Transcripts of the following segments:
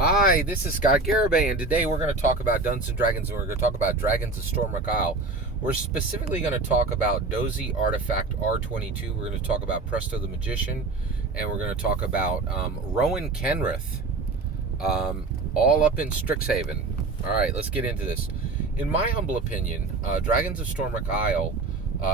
Hi, this is Scott Garibay, and today we're going to talk about Dungeons & Dragons, and we're going to talk about Dragons of Stormwreck. We're specifically going to talk about DOSI artifact R22. We're going to talk about Presto the Magician, and we're going to talk about Rowan Kenrith, all up in Strixhaven. All right, let's get into this. In my humble opinion, Dragons of Stormwreck Isle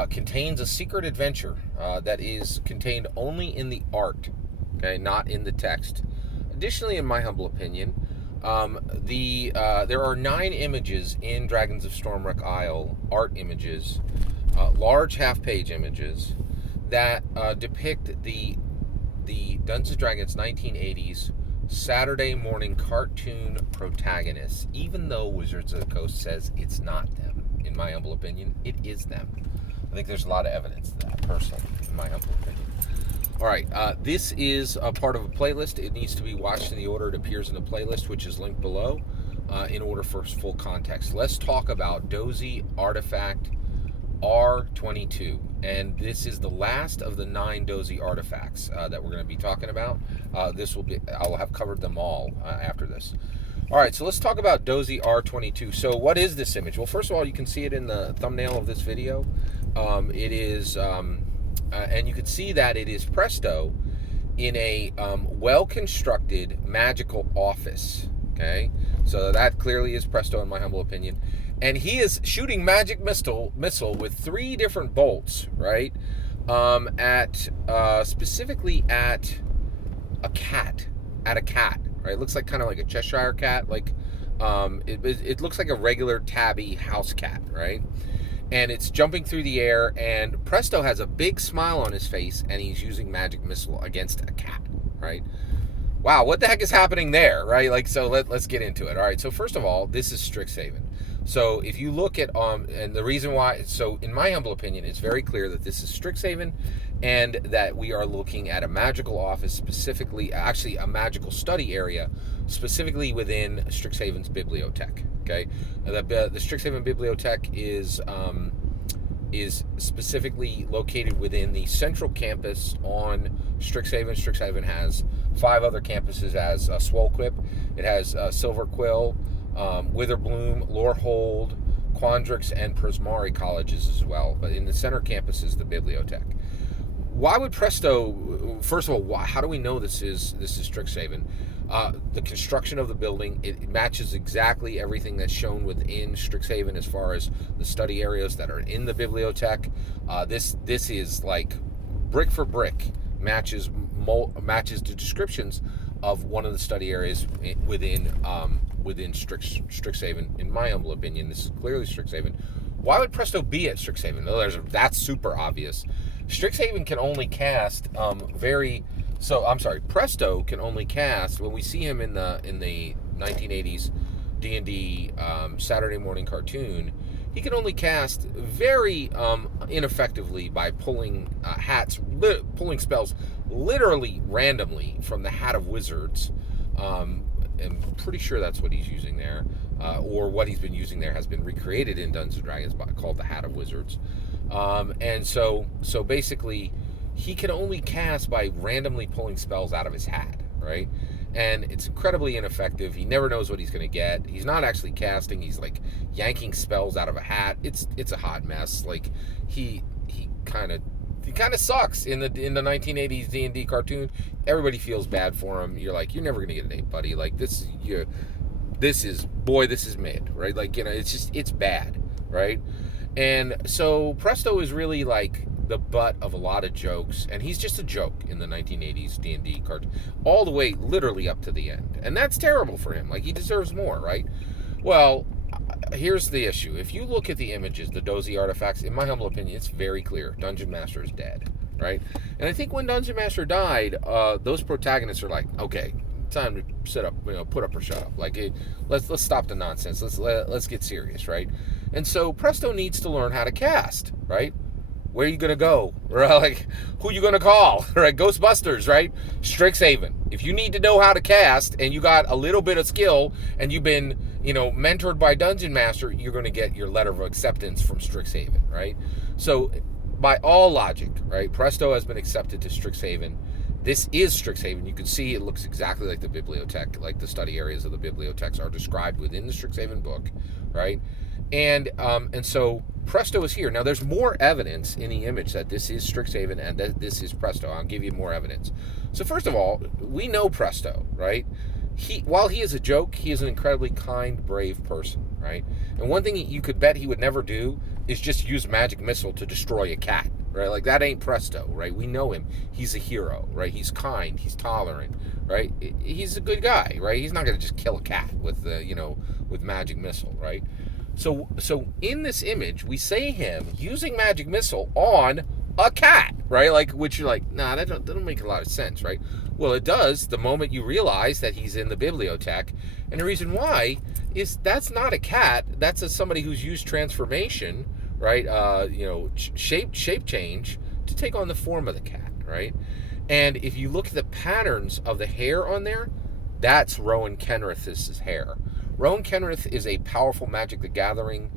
contains a secret adventure that is contained only in the art, okay, not in the text. Additionally, in my humble opinion, there are 9 images in Dragons of Stormwreck Isle, art images, large half-page images, that depict the Dungeons & Dragons 1980s Saturday morning cartoon protagonists, even though Wizards of the Coast says it's not them. In my humble opinion, it is them. I think there's a lot of evidence to that, personally, in my humble opinion. All right, this is a part of a playlist. It needs to be watched in the order it appears in the playlist, which is linked below, in order for full context. Let's talk about DOSI artifact R22, and this is the last of the 9 DOSI artifacts that we're going to be talking about. I'll have covered them all after this. All right, so let's talk about DOSI R22. So what is this image? Well, first of all, you can see it in the thumbnail of this video. It is... and you can see that it is Presto in a well-constructed magical office, okay? So that clearly is Presto in my humble opinion. And he is shooting magic missile with 3 different bolts, right? Specifically at a cat, right? It looks like kind of like a Cheshire cat, like it looks like a regular tabby house cat, right? And it's jumping through the air, and Presto has a big smile on his face, and he's using magic missile against a cat, right? Wow, what the heck is happening there, right? Like, so let's get into it. All right, so first of all, this is Strixhaven. So if you look at, and the reason why, so in my humble opinion, it's very clear that this is Strixhaven, and that we are looking at a magical office, specifically, actually a magical study area, specifically within Strixhaven's bibliothèque. Okay, the Strixhaven bibliothèque is specifically located within the central campus on Strixhaven. Strixhaven has 5 other campuses as Swolequip. It has Silverquill, Witherbloom, Lorehold, Quandrix, and Prismari colleges as well. But in the center campus is the bibliothèque. Why would Presto? First of all, how do we know this is Strixhaven? The construction of the building, it matches exactly everything that's shown within Strixhaven as far as the study areas that are in the bibliothèque. This is like brick for brick matches the descriptions of one of the study areas within Strixhaven. In my humble opinion, this is clearly Strixhaven. Why would Presto be at Strixhaven? That's super obvious. Strixhaven can only cast Presto can only cast, when we see him in the 1980s D&D Saturday morning cartoon, he can only cast very ineffectively by pulling pulling spells literally randomly from the Hat of Wizards. I'm pretty sure that's what he's using there, or what he's been using there has been recreated in Dungeons & Dragons called the Hat of Wizards. And so basically, he can only cast by randomly pulling spells out of his hat, right? And it's incredibly ineffective. He never knows what he's going to get. He's not actually casting. He's like yanking spells out of a hat. It's a hot mess. Like he kind of sucks in the 1980s D&D cartoon. Everybody feels bad for him. You're like, you're never going to get an 8, buddy. Like this is mid, right? Like, it's bad, right? And so Presto is really like the butt of a lot of jokes, and he's just a joke in the 1980s D&D cartoon, all the way literally up to the end. And that's terrible for him. Like, he deserves more, right? Well, here's the issue. If you look at the images, the DOSI artifacts, in my humble opinion, it's very clear. Dungeon Master is dead, right? And I think when Dungeon Master died, those protagonists are like, okay, time to sit up, put up or shut up. Like, let's stop the nonsense. Let's get serious, right? And so Presto needs to learn how to cast, right? Where are you gonna go? Or like, who you gonna call? Right? Ghostbusters, right? Strixhaven. If you need to know how to cast and you got a little bit of skill and you've been, mentored by Dungeon Master, you're gonna get your letter of acceptance from Strixhaven, right? So by all logic, right, Presto has been accepted to Strixhaven This is Strixhaven. You can see it looks exactly like the bibliothèque, like the study areas of the bibliothèques are described within the Strixhaven book, right? And so Presto is here. Now, there's more evidence in the image that this is Strixhaven and that this is Presto. I'll give you more evidence. So first of all, we know Presto, right? While he is a joke, he is an incredibly kind, brave person, right? And one thing you could bet he would never do is just use magic missile to destroy a cat, right? Like, that ain't Presto, right? We know him. He's a hero, right? He's kind. He's tolerant, right? He's a good guy, right? He's not going to just kill a cat with, with magic missile, right? So in this image, we see him using magic missile on a cat, right? Like, which you're like, nah, that doesn't make a lot of sense, right? Well, it does the moment you realize that he's in the bibliothèque, and the reason why is that's not a cat. That's somebody who's used transformation, right? Shape change to take on the form of the cat, right? And if you look at the patterns of the hair on there, that's Rowan Kenrith's hair. Rowan Kenrith is a powerful Magic the Gathering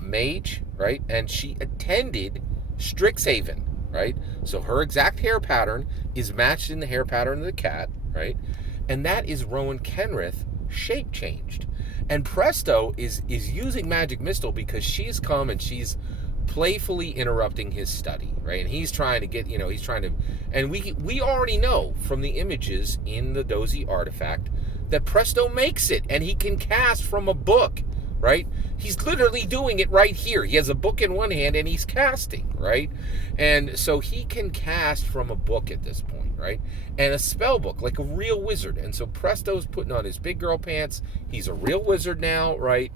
mage, right? And she attended Strixhaven, right? So her exact hair pattern is matched in the hair pattern of the cat, right? And that is Rowan Kenrith shape changed. And Presto is using Magic Missile because she's come and she's playfully interrupting his study, right? And he's trying to get, and we already know from the images in the DOSI artifact that Presto makes it, and he can cast from a book, right? He's literally doing it right here. He has a book in one hand, and he's casting, right? And so he can cast from a book at this point, right? And a spell book, like a real wizard. And so Presto's putting on his big girl pants. He's a real wizard now, right?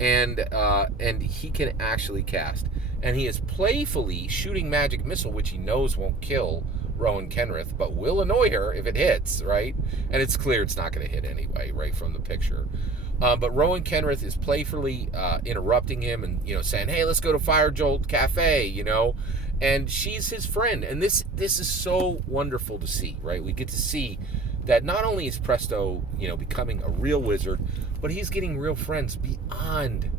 And he can actually cast. And he is playfully shooting magic missile, which he knows won't kill Rowan Kenrith, but will annoy her if it hits, right? And it's clear it's not going to hit anyway, right from the picture. But Rowan Kenrith is playfully interrupting him and, saying, hey, let's go to Fire Jolt Cafe, and she's his friend. And this is so wonderful to see, right? We get to see that not only is Presto, becoming a real wizard, but he's getting real friends beyond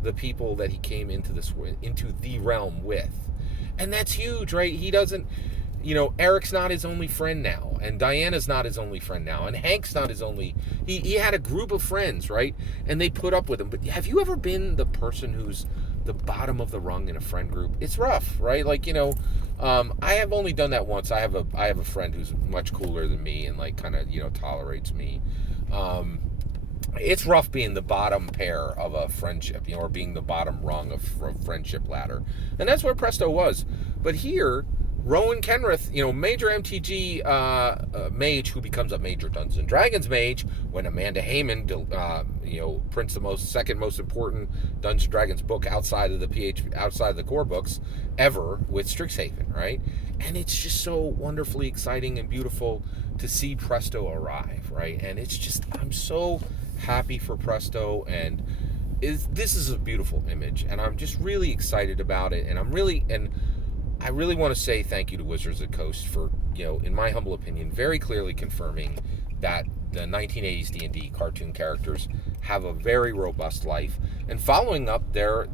the people that he came into the realm with. And that's huge, right? He doesn't, Eric's not his only friend now, and Diana's not his only friend now, and Hank's not his only, he had a group of friends, right? And they put up with him. But have you ever been the person who's the bottom of the rung in a friend group? It's rough, right? Like, I have only done that once. I have a friend who's much cooler than me and kind of, tolerates me. It's rough being the bottom pair of a friendship, or being the bottom rung of a friendship ladder. And that's where Presto was. But here, Rowan Kenrith, major MTG mage who becomes a major Dungeons & Dragons mage when Amanda Heyman, prints the second most important Dungeons & Dragons book outside of the core books ever with Strixhaven, right? And it's just so wonderfully exciting and beautiful to see Presto arrive, right? And it's just, I'm so happy for Presto, and this is a beautiful image, and I'm just really excited about it, and I really want to say thank you to Wizards of the Coast for, in my humble opinion, very clearly confirming that the 1980s D&D cartoon characters have a very robust life, and following up their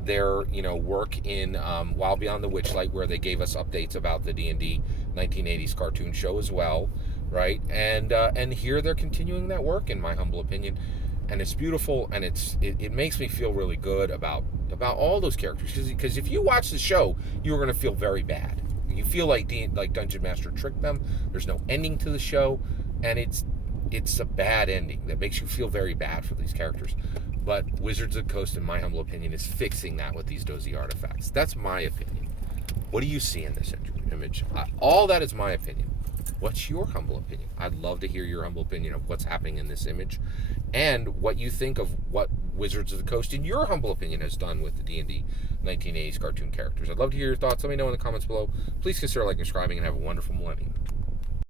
work in Wild Beyond the Witchlight, where they gave us updates about the D&D 1980s cartoon show as well, right? And here they're continuing that work, in my humble opinion. And it's beautiful, and it makes me feel really good about all those characters, because if you watch the show, you're going to feel very bad. You feel like Dungeon Master tricked them. There's no ending to the show, and it's a bad ending that makes you feel very bad for these characters. But Wizards of the Coast, in my humble opinion, is fixing that with these DOSI artifacts. That's my opinion. What do you see in this image? All that is my opinion. What's your humble opinion? I'd love to hear your humble opinion of what's happening in this image, and what you think of what Wizards of the Coast, in your humble opinion, has done with the D&D 1980s cartoon characters. I'd love to hear your thoughts. Let me know in the comments below. Please consider liking and subscribing, and have a wonderful millennium.